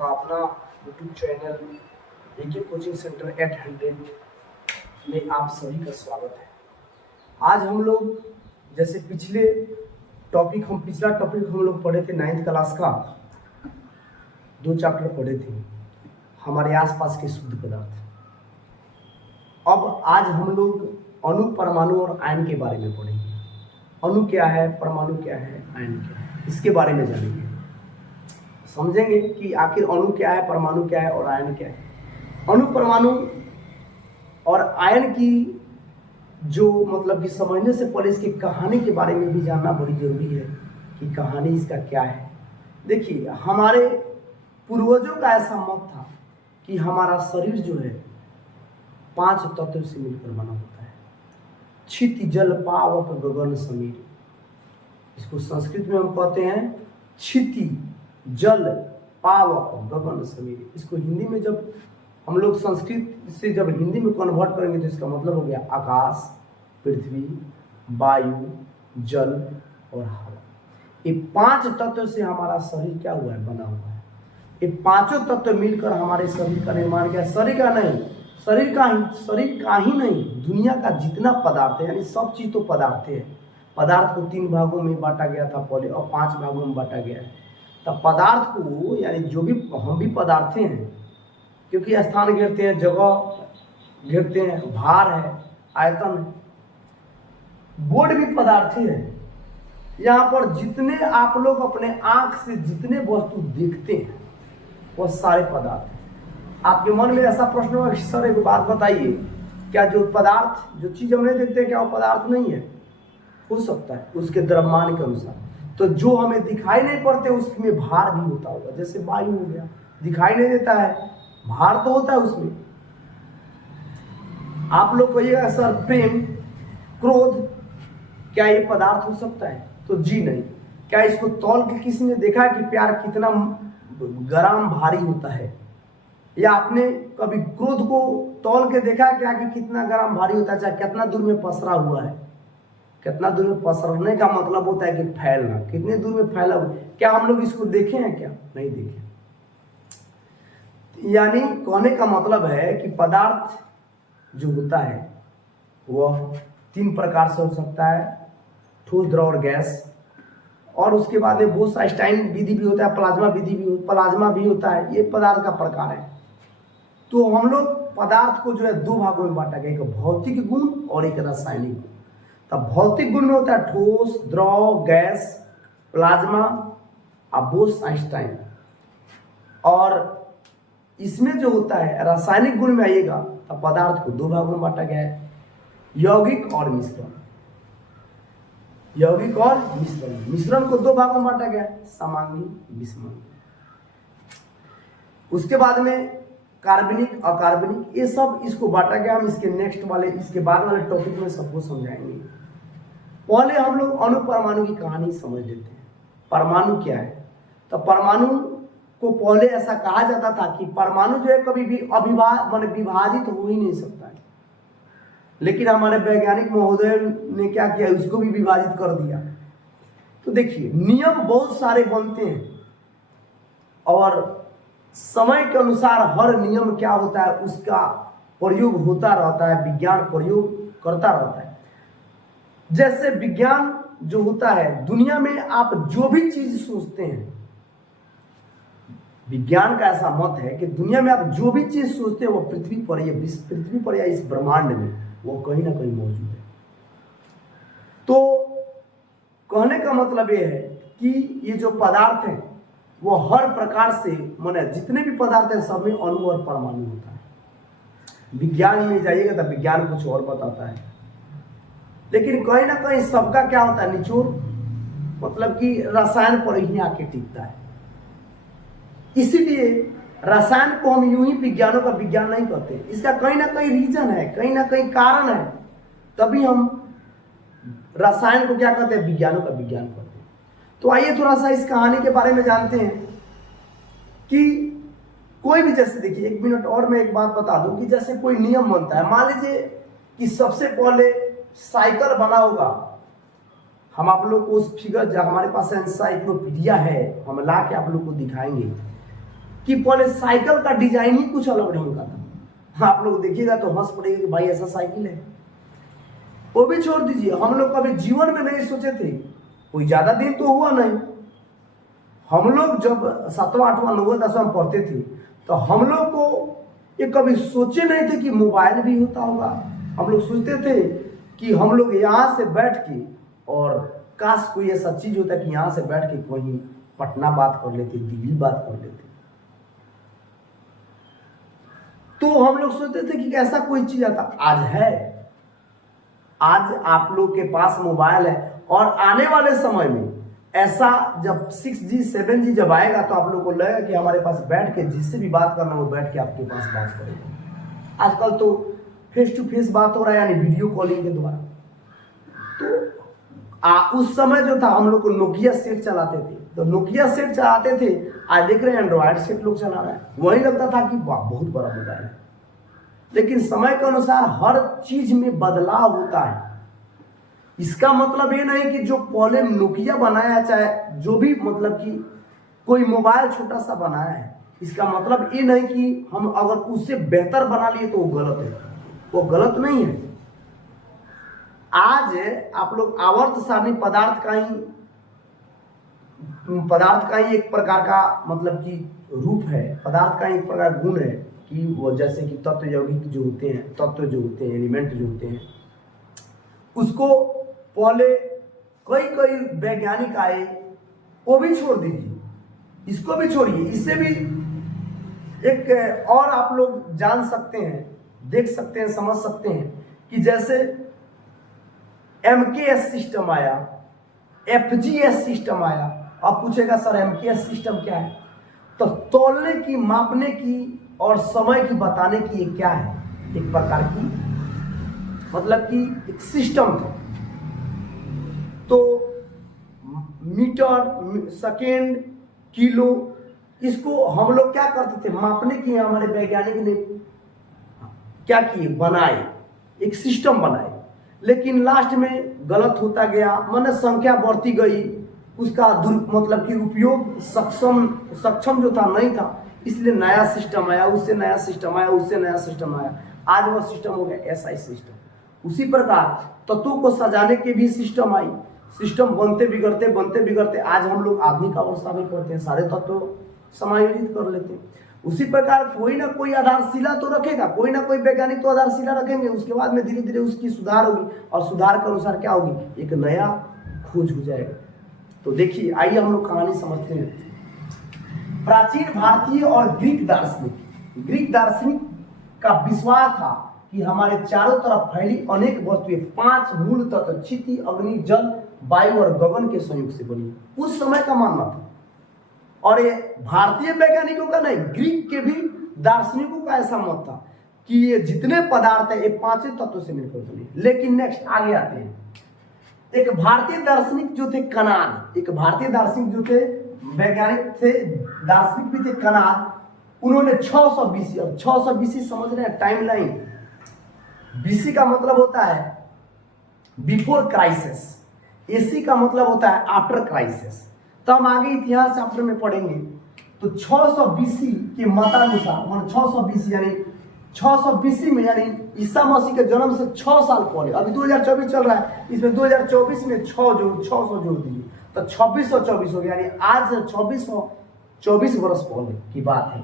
आपका अपना YouTube channel AK coaching centre 800 में आप सभी का स्वागत है। आज हम लोग जैसे पिछला टॉपिक हम लोग पढ़े थे 9th क्लास का, 2 चैप्टर पढ़े थे हमारे आसपास के शुद्ध पदार्थ। अब आज हम लोग अणु, परमाणु और आयन के बारे में पढ़ेंगे। अणु क्या है, परमाणु क्या है, आयन क्या है, इसके बारे में जानेंगे, समझेंगे कि आखिर अणु क्या है, परमाणु क्या है और आयन क्या है। अणु, परमाणु और आयन की जो मतलब कि समझने से पहले इसकी कहानी के बारे में भी जानना बड़ी जरूरी है कि कहानी इसका क्या है। देखिए, हमारे पूर्वजों का ऐसा मत था कि हमारा शरीर जो है 5 तत्व से मिलकर बना होता है। क्षिति, जल, पावक, गगन, समीर। इसको संस्कृत में हम कहते हैं क्षिति, जल, पावक, गगन, समीर। इसको हिंदी में जब हम लोग संस्कृत से जब हिंदी में कन्वर्ट करेंगे तो इसका मतलब हो गया आकाश, पृथ्वी, वायु, जल और हवा। ये 5 तत्व से हमारा शरीर क्या हुआ है, बना हुआ है। ये 5 तत्व मिलकर हमारे शरीर का निर्माण किया। शरीर का ही नहीं, दुनिया का जितना पदार्थ है, यानी सब चीज तो पदार्थ है। पदार्थ को 3 भागों में बांटा गया था पहले और 5 भागों में बांटा गया है। तब पदार्थ को, यानी जो भी हम भी पदार्थ हैं, क्योंकि स्थान घेरते हैं, जगह घेरते हैं, भार है, आयतन है, बोर्ड भी पदार्थ है। यहाँ पर जितने आप लोग अपने आंख से जितने वस्तु देखते हैं वो सारे पदार्थ हैं। आपके मन में ऐसा प्रश्न होगा कि सर एक बात बताइए, क्या जो पदार्थ, जो चीज हम नहीं देखते हैं, क्या वो पदार्थ नहीं है? हो सकता है उसके द्रव्यमान के अनुसार। तो जो हमें दिखाई नहीं पड़ते उसमें भार भी होता होगा। जैसे वायु हो गया, दिखाई नहीं देता है, भार तो होता है उसमें। आप लोग कहिएगा सर प्रेम, क्रोध, क्या ये पदार्थ हो सकता है? तो जी नहीं। क्या इसको तौल के किसी ने देखा है कि प्यार कितना ग्राम भारी होता है? या आपने कभी क्रोध को तौल के देखा है क्या कि कितना ग्राम भारी होता है, चाहे कितना दूर में पसरा हुआ है? कितना दूर में पसरने का मतलब होता है कि फैलना, कितने दूर में फैला हुआ। क्या हम लोग इसको देखे हैं? क्या नहीं देखे। यानी कहने का मतलब है कि पदार्थ जो होता है वह 3 प्रकार से हो सकता है, ठोस, द्रव और गैस। और उसके बाद में बोस-आइंस्टाइन विधि भी होता है, प्लाज्मा भी होता है। ये पदार्थ का प्रकार है। तो हम लोग पदार्थ को जो है 2 भागों में बांटा गया, एक भौतिक गुण और एक रासायनिक गुण। तब भौतिक गुण में होता है ठोस, द्रव, गैस, प्लाज्मा और बोस-आइंस्टाइन। और इसमें जो होता है रासायनिक गुण में आइएगा तब पदार्थ को 2 भागों में बांटा गया है, यौगिक और मिश्रण। यौगिक और मिश्रण को 2 भागों में बांटा गया है, समांगी, विषमंगी। उसके बाद में कार्बनिक, अकार्बनिक, ये सब इसको बांटा गया। हम इसके बाद वाले टॉपिक में सबको समझाएंगे। पहले हम लोग अणु, परमाणु की कहानी समझ लेते हैं। परमाणु क्या है? तो परमाणु को पहले ऐसा कहा जाता था कि परमाणु जो है कभी भी विभाजित हो ही नहीं सकता है। लेकिन हमारे वैज्ञानिक महोदय ने क्या किया, उसको भी विभाजित कर दिया। तो देखिए, नियम बहुत सारे बनते हैं और समय के अनुसार हर नियम क्या होता है उसका प्रयोग होता रहता है, विज्ञान प्रयोग करता रहता है। जैसे विज्ञान जो होता है, दुनिया में आप जो भी चीज सोचते हैं, विज्ञान का ऐसा मत है कि दुनिया में आप जो भी चीज सोचते हैं वो पृथ्वी पर या इस ब्रह्मांड में वो कहीं ना कहीं मौजूद है। तो कहने का मतलब ये है कि ये जो पदार्थ है वो हर प्रकार से, माने जितने भी पदार्थ हैं सब में अणु और परमाणु होता है। विज्ञान में जाइएगा तो विज्ञान कुछ और बताता है, लेकिन कहीं ना कहीं सबका क्या होता है, निचोड़ मतलब कि रसायन पर ही आके टिकता है। इसीलिए रसायन को हम यूं ही विज्ञानों का विज्ञान नहीं कहते। इसका कहीं ना कहीं रीजन है, कहीं ना कहीं कारण है, तभी हम रसायन को क्या कहते हैं, विज्ञानों का विज्ञान कहते हैं। तो आइए थोड़ा सा इस कहानी के बारे में जानते हैं कि कोई भी, जैसे देखिए 1 मिनट और मैं एक बात बता दूं कि जैसे कोई नियम बनता है, मान लीजिए कि सबसे पहले साइकिल बना होगा। हम आप लोग को उस फिगर, जो हमारे पास एनसाइक्लोपीडिया है, हम ला के आप लोग को दिखाएंगे कि पहले साइकिल का डिजाइन ही कुछ अलग ढंग का था। आप लोग देखिएगा तो हंस पड़ेगा कि भाई ऐसा साइकिल है। वो भी छोड़ दीजिए, हम लोग कभी जीवन में नहीं सोचे थे, कोई ज्यादा दिन तो हुआ नहीं, हम लोग जब 7वां 8वां 9वां 10वां में पढ़ते थे तो हम लोग को ये कभी सोचे नहीं थे कि मोबाइल भी होता होगा। हम लोग सोचते थे कि हम लोग यहाँ से बैठ के, और काश कोई ऐसा चीज होता कि यहाँ से बैठ के कहीं पटना बात कर लेते, दिल्ली बात कर लेते। तो हम लोग सोचते थे कि ऐसा कोई चीज आता, आज है। आज आप लोग के पास मोबाइल है, और आने वाले समय में ऐसा जब 6G 7G जब आएगा तो आप लोग को लगेगा कि हमारे पास बैठ के जिससे भी बात करना वो बैठ के आपके पास बात करेगा। आजकल तो फेस टू फेस बात हो रहा है, यानी वीडियो कॉलिंग के द्वारा। तो उस समय जो था हम लोग को नोकिया सेट चलाते थे, तो नोकिया सेट चलाते थे। आज देख रहे हैं एंड्रॉयड सेट लोग चला रहे हैं, वही लगता था कि वाह बहुत बड़ा मोबाइल है। लेकिन समय के अनुसार हर चीज में बदलाव होता है। इसका मतलब ये नहीं कि जो पहले नोकिया बनाया, चाहे जो भी मतलब कि कोई मोबाइल छोटा सा बनाया है, इसका मतलब ये नहीं कि हम अगर उससे बेहतर बना लिए तो वो गलत है। वो गलत नहीं है। आज आप लोग आवर्त सारणी पदार्थ का ही एक प्रकार का मतलब कि रूप है, पदार्थ का एक प्रकार गुण है कि वो जैसे कि तत्व यौगिक जो होते हैं, तत्व जो होते हैं, एलिमेंट जो होते हैं, उसको पहले कई वैज्ञानिक आए, वो भी छोड़ दीजिए, इसको भी छोड़िए। इससे भी एक और आप लोग जान सकते हैं, देख सकते हैं, समझ सकते हैं कि जैसे MKS सिस्टम आया, FGS सिस्टम आया। अब पूछेगा सर MKS सिस्टम क्या है? तो तौलने की, मापने की और समय की बताने की ये क्या है? एक प्रकार की मतलब कि एक सिस्टम था। तो मीटर, सेकेंड, किलो, इसको हम लोग क्या करते थे, मापने की हमारे वैज्ञानिक ने क्या किए, बनाए, एक सिस्टम बनाए। लेकिन लास्ट में गलत होता गया, माने संख्या बढ़ती गई, उसका मतलब कि उपयोग सक्षम जो था नहीं था, इसलिए नया सिस्टम आया, उससे नया सिस्टम आया, उससे नया सिस्टम आया। आज वह सिस्टम हो गया SI सिस्टम। उसी प्रकार तत्वों को सजाने के भी सिस्टम आई। सिस्टम बनते बिगड़ते आज हम लोग आधुनिक अवस्था में करते हैं, सारे तत्व समायोजित कर लेते हैं। उसी प्रकार कोई ना कोई आधारशिला तो रखेगा, कोई ना कोई वैज्ञानिक तो आधारशिला रखेंगे। उसके बाद में धीरे धीरे उसकी सुधार होगी, और सुधार के अनुसार क्या होगी, एक नया खोज हो जाएगा। तो देखिए, आइए हम लोग कहानी समझते हैं। प्राचीन भारतीय और ग्रीक दार्शनिक का विश्वास था कि हमारे चारों तरफ फैली अनेक वस्तुएं 5 मूल तत्व क्षिति, अग्नि, जल, वायु और गगन के संयोग से बनी। उस समय का मानना था, और ये भारतीय वैज्ञानिकों का नहीं, ग्रीक के भी दार्शनिकों का ऐसा मत था कि ये जितने पदार्थ है ये 5 तत्वों से मिलकर बने। लेकिन नेक्स्ट आगे आते हैं, एक भारतीय दार्शनिक जो थे कनाद, एक भारतीय दार्शनिक जो थे, वैज्ञानिक थे, दार्शनिक भी थे, कनाद। उन्होंने 600 BC, अब 600 BC समझ रहे हैं टाइमलाइन। BC का मतलब होता है बिफोर क्राइसिस, AC का मतलब होता है आफ्टर क्राइसिस। तो हम आगे इतिहास चैप्टर में पढ़ेंगे। तो 600 BC के मतानुसार, 600 BC यानी 600 BC में, यानी ईसा मसीह के जन्म से 6 साल पहले, अभी 2024 चल रहा है, इसमें 2024 में 600 जोड़ दीजिए तो 2624 हो गया, यानी आज से 2624 वर्ष पहले की बात है।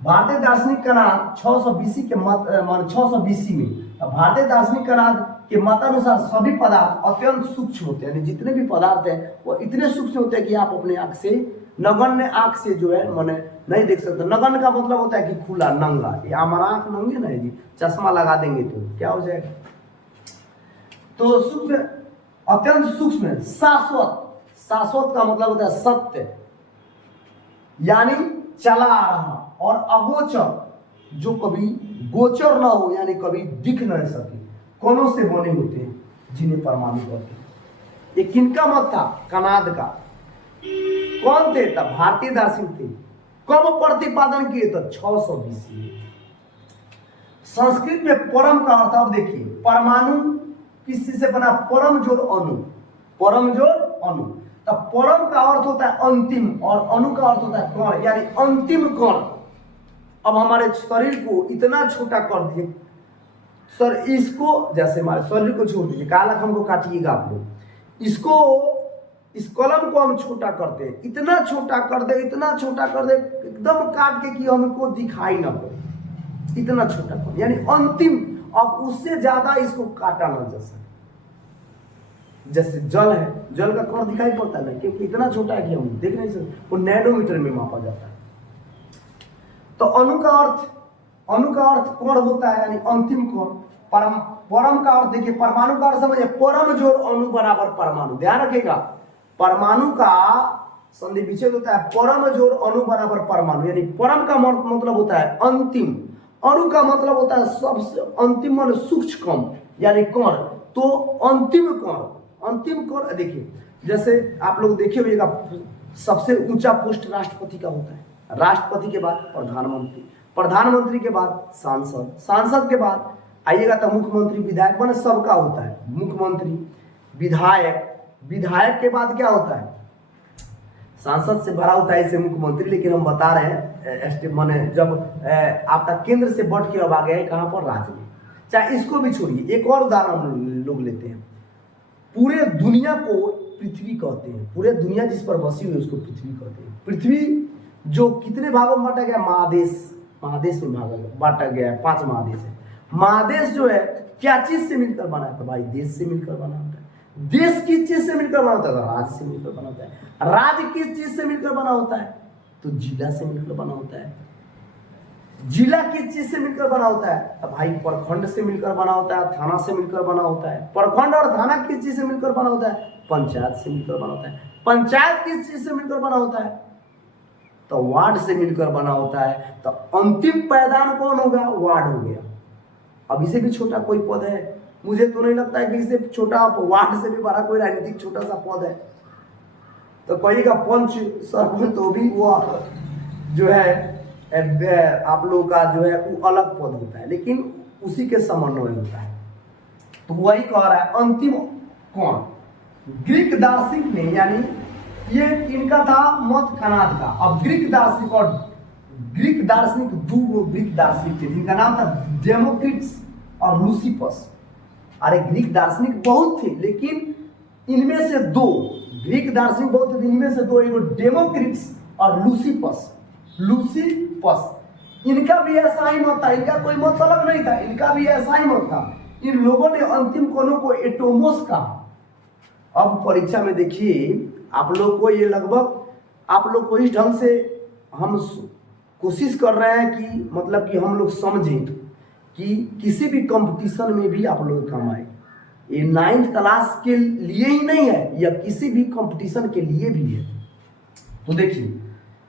भारतीय दार्शनिक कनाद 600 BC के मत 600 BC में, भारतीय दार्शनिक कनाद के मतानुसार सभी पदार्थ अत्यंत सूक्ष्म होते हैं, यानी जितने भी पदार्थ हैं वो इतने सूक्ष्म होते हैं कि आप अपने आंख से, नगण्य आंख से जो है माने नहीं देख सकते। नगण्य का मतलब होता है कि खुला, नंगा। ये हमारा आंख नंगे ना है जी, चश्मा लगा देंगे तो क्या हो जाएगा। तो सूक्ष्म, अत्यंत सूक्ष्म, शाश्वत का मतलब होता है सत्य, यानी चला आ रहा, और अगोचर जो कभी गोचर ना हो, यानी कभी दिख न सके, कोनों से बने होते हैं, जिन्हें परमाणु कहते हैं। ये किनका मत था? कनाद का। कौन थे? तब भारतीय दार्शनिक थे। कब प्रतिपादन किए? तो 600 BC। संस्कृत में परम का अर्थ, अब देखिए, परमाणु किस चीज से बना? परम जोड़ अणु, परम जोड़ अणु। तो परम का अर्थ होता है अंतिम और अणु का अर्थ होता है कण, यानी अंतिम कण। अब हमारे शरीर को इतना छोटा कर दिए सर, इसको जैसे हमारे शरीर को छोड़ दीजिए, काला हमको काटिएगा आप लोग, इसको इस कलम को हम छोटा कर दे, इतना छोटा कर दे, इतना छोटा कर दे, एकदम काट के कि हमको दिखाई ना पड़े, इतना छोटा कर, यानी अंतिम। अब उससे ज्यादा इसको काटा ना जा सके। जैसे जल है, जल का कण दिखाई पड़ता है ना, क्योंकि इतना छोटा है कि हम देख नहीं सकते, वो नैनोमीटर में मापा जाता है। तो अणु का अर्थ कण होता है, यानी अंतिम कण। परम का अर्थ देखिए, परमाणु का अर्थ समझिए, परम जोड़ अणु बराबर परमाणु। ध्यान रखिएगा, परमाणु का संधि विच्छेद होता है परम जोड़ अणु बराबर परमाणु, यानी परम का मतलब होता है अंतिम, अणु का मतलब होता है सबसे अंतिम और सूक्ष्म यानी कण। तो अंतिम कण देखिए, जैसे आप लोग देखिए होइएगा, सबसे ऊंचा पोस्ट राष्ट्रपति का होता है, राष्ट्रपति के बाद प्रधानमंत्री, प्रधानमंत्री के बाद सांसद, सांसद के बाद आइएगा तो मुख्यमंत्री, विधायक, मैंने सबका होता है मुख्यमंत्री, विधायक, विधायक के बाद क्या होता है, सांसद से भरा होता है इसे मुख्यमंत्री। लेकिन हम बता रहे हैं मैंने जब आपका केंद्र से बढ़ के अब आ गया है कहां पर, राज्य में। चाहे इसको भी छोड़िए, एक और उदाहरण हम लोग लेते हैं। पूरे दुनिया को पृथ्वी कहते हैं, पूरे दुनिया जिस पर बसी हुई है उसको पृथ्वी कहते हैं। पृथ्वी जो कितने भागों में बांटा गया, महादेश में बांटा गया है, 5 महादेश है। महादेश जो है क्या चीज से मिलकर बना है, तो भाई देश से मिलकर बना होता है। देश किस चीज से मिलकर बना होता है, तो राज्य से मिलकर बना होता है। राज्य किस चीज से मिलकर बना होता है, तो जिला से मिलकर बना होता है। जिला किस चीज से मिलकर बना होता है, तो भाई प्रखंड से मिलकर बना होता है, थाना से मिलकर बना होता है। प्रखंड और थाना किस चीज से मिलकर बना होता है, पंचायत से मिलकर बना होता है। पंचायत किस चीज से मिलकर बना होता है, तो वार्ड से मिलकर बना होता है। तो अंतिम पैदान कौन होगा, वार्ड हो गया। अब इसे भी छोटा कोई पद है, मुझे तो नहीं लगता है कि इससे छोटा, वार्ड से भी बड़ा कोई राजनीतिक छोटा सा पद है। तो कहिएगा पंच, सरपंच, तो भी वो जो है आप लोगों का जो है वो अलग पद होता है, लेकिन उसी के समन्वय होता है। तो वही कह रहा है अंतिम कौन, ग्रीक दार्शनिक ने, यानी ये इनका था मत कनाद का। अब ग्रीक दार्शनिक दो ग्रीक दार्शनिक थे जिनका नाम था डेमोक्रिटस और लूसिपस। अरे ग्रीक दार्शनिक बहुत थे, लेकिन इनमें से 2 ग्रीक दार्शनिक बहुत थे, इनमें से 2, एक डेमोक्रिटस और लूसिपस। इनका भी ऐसा ही मत था, इनका कोई मत अलग नहीं था, इनका भी ऐसा ही मत था। इन लोगों ने अंतिम कोनों को एटोमोस कहा। अब परीक्षा में देखिए आप लोग को, ये लगभग आप लोग को इस ढंग से हम कोशिश कर रहे हैं कि मतलब कि हम लोग समझें कि किसी भी कंपटीशन में भी आप लोग काम आए। ये 9th क्लास के लिए ही नहीं है, यह किसी भी कंपटीशन के लिए भी है। तो देखिए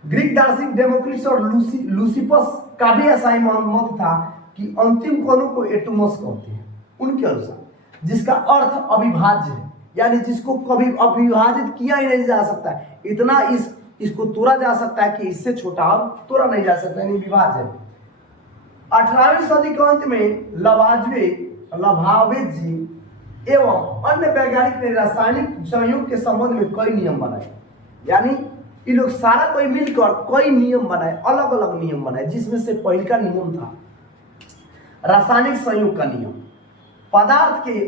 ग्रीक दार्शनिक डेमोक्रिटस और लूसिपस का भी ऐसा ही मत था कि अंतिम कोनों को एटोमस कहते हैं उनके अनुसार, जिसका अर्थ अविभाज्य है, यानी जिसको कभी अविभाजित किया ही नहीं जा सकता। इतना इसको तोड़ा जा सकता है कि इससे छोटा और तोड़ा नहीं जा सकता, यानी विभाज्य है। 18वीं सदी के अंत में लभावेज जी एवं अन्य वैज्ञानिक ने रासायनिक संयोग के संबंध में कई नियम बनाए। यानी ये लोग सारा कोई मिलकर कई नियम बनाए, अलग अलग नियम बनाए, जिसमें से पहले का नियम था रासायनिक संयोग का नियम, पदार्थ के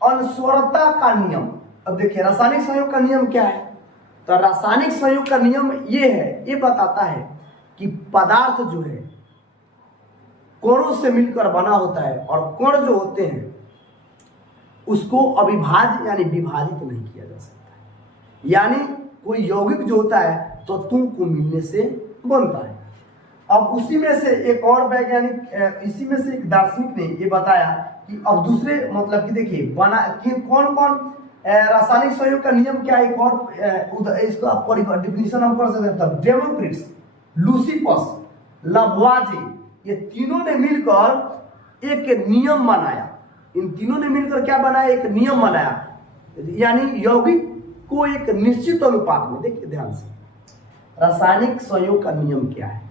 अनस्वरता का नियम। अब देखिए रासायनिक संयोग का नियम क्या है, तो रासायनिक संयोग का नियम ये है, ये बताता है कि पदार्थ जो है कणों से मिलकर बना होता है, और कण जो होते हैं उसको अविभाज्य यानी विभाजित नहीं किया जा सकता है। यानी कोई यौगिक जो होता है तत्वों को मिलने से बनता है। अब उसी में से एक और वैज्ञानिक, इसी में से एक दार्शनिक ने ये बताया कि अब दूसरे मतलब कि देखिए बना कि कौन कौन रासायनिक संयोग का नियम क्या है, एक और इसका डिफिनीशन हम कर सकते हैं। डेमोक्रिटस, लूसिपस, लववाजी, ये तीनों ने मिलकर एक नियम बनाया। इन तीनों ने मिलकर क्या बनाया, एक नियम बनाया, यानी यौगिक को एक निश्चित अनुपात में, देखिए ध्यान से, रासायनिक संयोग का नियम क्या है।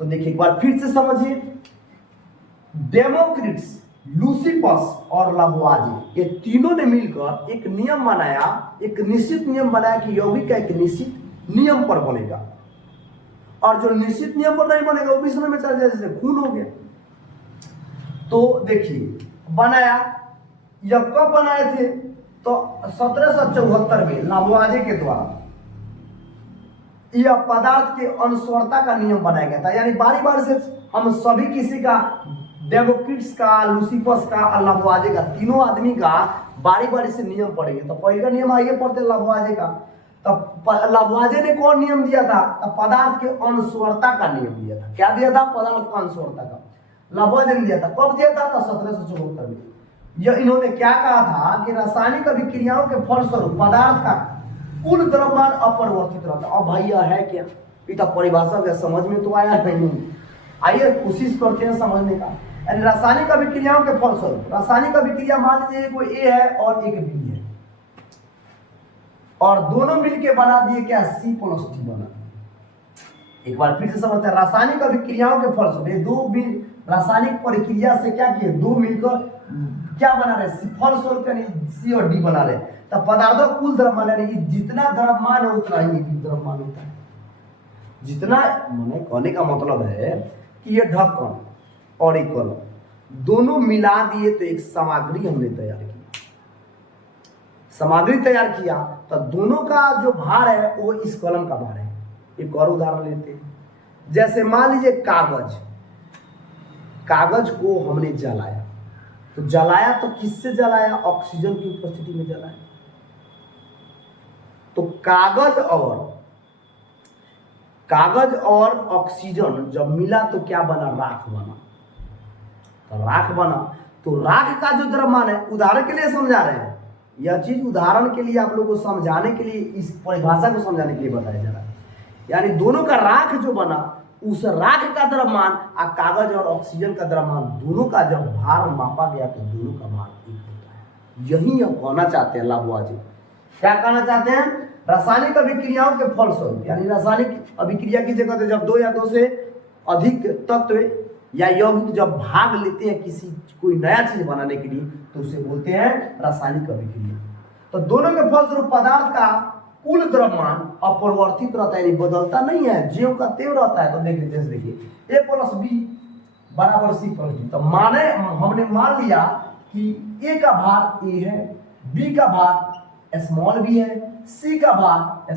तो देखिए एक बार फिर से समझिए, डेमोक्रिटस लूसिफस और लावोइजे, ये तीनों ने मिलकर एक नियम बनाया, एक निश्चित नियम बनाया कि यौगिक का एक निश्चित नियम पर बनेगा, और जो निश्चित नियम पर नहीं बनेगा वो भी समय में चल जाए, जैसे खून हो गया। तो देखिए बनाया, यह कब बनाए थे? तो 1774 में लावोइजे के द्वारा यह पदार्थ के अनुस्वरता का नियम बनाया गया था। यानी बारी बारी से हम सभी किसी का, डेमोक्रिट्स का, लूसिफस का और लावोइजे का, तीनों आदमी का बारी बारी से नियम पढ़ेंगे। तो पहला नियम आइए पढ़ते लावोइजे का। तब लावोइजे ने कौन नियम दिया था? तब पदार्थ के अनुस्वरता का नियम दिया था। क्या दिया था? पदार्थ का अनुस्वरता का लावोइजे ने दिया था। कब दिया था? 1774 में। यह इन्होंने क्या कहा था कि रासायनिक अभिक्रियाओं के फलस्वरूप पदार्थ का कुल द्रव्यमान अपरिवर्तित रहता है। अब भाई यह है क्या? इतना परिभाषा क्या समझ में तो आया नहीं? आइए कोशिश करते हैं समझने का। रासायनिक अभिक्रियाओं के फलस्वरूप, रासायनिक अभिक्रिया मान लीजिए कोई ए है और एक बी है, और दोनों मिलके बना दिए क्या? C + D बना। एक बार फिर से समझते हैं। रासायनिक अभिक्रियाओं के फलस्वरूप दो रासायनिक प्रक्रिया से क्या किए? दो मिलकर क्या बना रहे? फलस्वरूप C और D बना रहे। तब पदार्थों का कुल द्रव्यमान, यानी जितना द्रव्यमान है उतना ही द्रव्यमान होता है। जितना, मैंने कहने का मतलब है कि ये ढक्कन और एक कलम दोनों मिला दिए तो एक सामग्री हमने तैयार की। सामग्री तैयार किया तो दोनों का जो भार है वो इस कलम का भार है। एक और उदाहरण लेते हैं। जैसे मान लीजिए कागज, कागज को हमने जलाया, तो जलाया तो किससे जलाया? ऑक्सीजन की उपस्थिति में जलाया। तो कागज और ऑक्सीजन जब मिला तो क्या बना? राख बना। तो राख बना, तो राख का जो द्रव्यमान है, उदाहरण के लिए समझा रहे हैं, यह चीज उदाहरण के लिए आप लोगों को समझाने के लिए, इस परिभाषा को समझाने के लिए बताया जा रहा है। यानी दोनों का राख जो बना, उस राख का द्रव्यमान और कागज और ऑक्सीजन का द्रव्यमान, दोनों का जब भार मापा गया तो दोनों का भार एक होता है। यही हम कहना चाहते हैं लावोइजे। क्या कहना चाहते हैं? रासायनिक अभिक्रियाओं के फलस्वरूप, यानी रासायनिक अभिक्रिया की जगह तो जब दो या दो से अधिक तत्व या यौगिक जब भाग लेते हैं किसी कोई नया चीज बनाने के लिए, तो उसे बोलते हैं रासायनिक अभिक्रिया। तो दोनों के फलस्वरूप पदार्थ का कुल द्रव्यमान अपरिवर्तित रहता है, यानी बदलता नहीं है, ज्यों का त्यों रहता है। तो देखिए A + B = C + D। तो माने हमने मान लिया कि A का भार A है, B का भार b है, C का भार c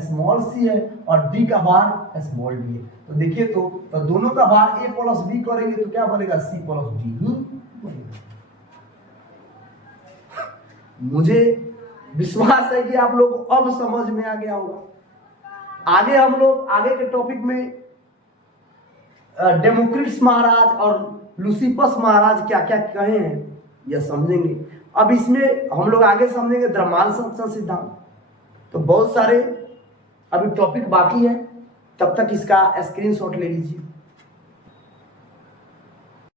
है और D का भार d है। तो देखिए तो दोनों का भार A + B करेंगे तो क्या बनेगा? C + D ही बनेगा। मुझे विश्वास है कि आप लोग को अब समझ में आ गया होगा। आगे हम लोग आगे के टॉपिक में डेमोक्रिट्स महाराज और लूसिफस महाराज क्या क्या कहे हैं यह समझेंगे। अब इसमें हम लोग आगे समझेंगे द्रव्यमान संरक्षण सिद्धांत। तो बहुत सारे अभी टॉपिक बाकी है, तब तक इसका स्क्रीनशॉट ले लीजिए।